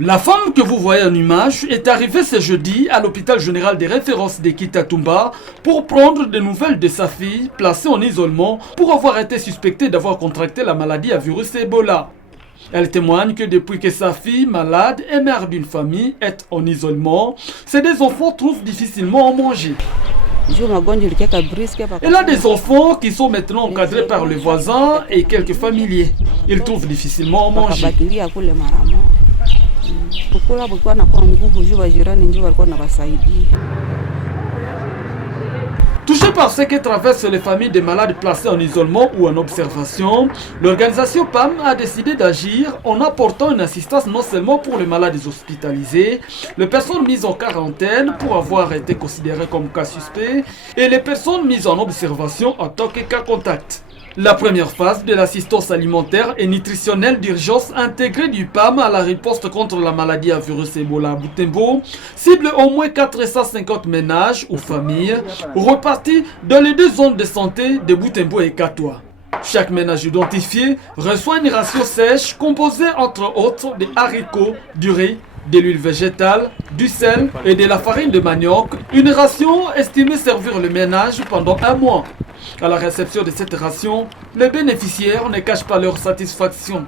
La femme que vous voyez en image est arrivée ce jeudi à l'hôpital général des références de Kitatumba pour prendre des nouvelles de sa fille placée en isolement pour avoir été suspectée d'avoir contracté la maladie à virus Ebola. Elle témoigne que depuis que sa fille, malade et mère d'une famille, est en isolement, ses deux enfants trouvent difficilement à manger. Elle a des enfants qui sont maintenant encadrés par les voisins et quelques familiers. Ils trouvent difficilement à manger. Touchée par ce que traversent les familles des malades placés en isolement ou en observation, l'organisation PAM a décidé d'agir en apportant une assistance non seulement pour les malades hospitalisés, les personnes mises en quarantaine pour avoir été considérées comme cas suspects et les personnes mises en observation en tant que cas contact. La première phase de l'assistance alimentaire et nutritionnelle d'urgence intégrée du PAM à la riposte contre la maladie à virus Ebola à Butembo cible au moins 450 ménages ou familles repartis dans les deux zones de santé de Butembo et Katoa. Chaque ménage identifié reçoit une ration sèche composée entre autres de haricots, du riz, de l'huile végétale, du sel et de la farine de manioc, une ration estimée servir le ménage pendant un mois. À la réception de cette ration, les bénéficiaires ne cachent pas leur satisfaction.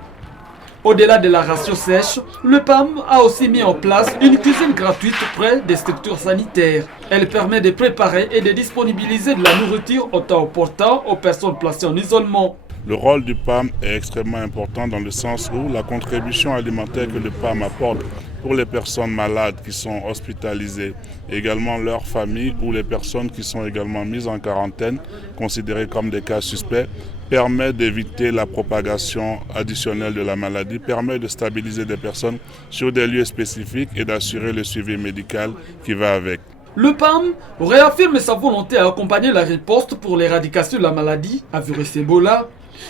Au-delà de la ration sèche, le PAM a aussi mis en place une cuisine gratuite près des structures sanitaires. Elle permet de préparer et de disponibiliser de la nourriture au temps opportun aux personnes placées en isolement. Le rôle du PAM est extrêmement important dans le sens où la contribution alimentaire que le PAM apporte pour les personnes malades qui sont hospitalisées, également leurs familles ou les personnes qui sont également mises en quarantaine, considérées comme des cas suspects, permet d'éviter la propagation additionnelle de la maladie, permet de stabiliser des personnes sur des lieux spécifiques et d'assurer le suivi médical qui va avec. Le PAM réaffirme sa volonté à accompagner la riposte pour l'éradication de la maladie à virus Ebola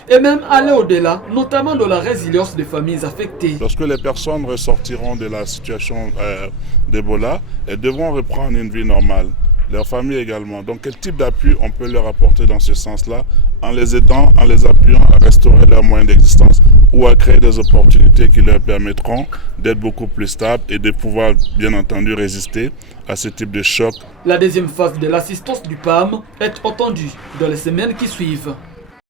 et même aller au-delà, notamment de la résilience des familles affectées. Lorsque les personnes ressortiront de la situation d'Ebola, elles devront reprendre une vie normale. Leurs familles également. Donc quel type d'appui on peut leur apporter dans ce sens-là, en les aidant, en les appuyant à restaurer leurs moyens d'existence ou à créer des opportunités qui leur permettront d'être beaucoup plus stables et de pouvoir bien entendu résister à ce type de choc. La deuxième phase de l'assistance du PAM est attendue dans les semaines qui suivent.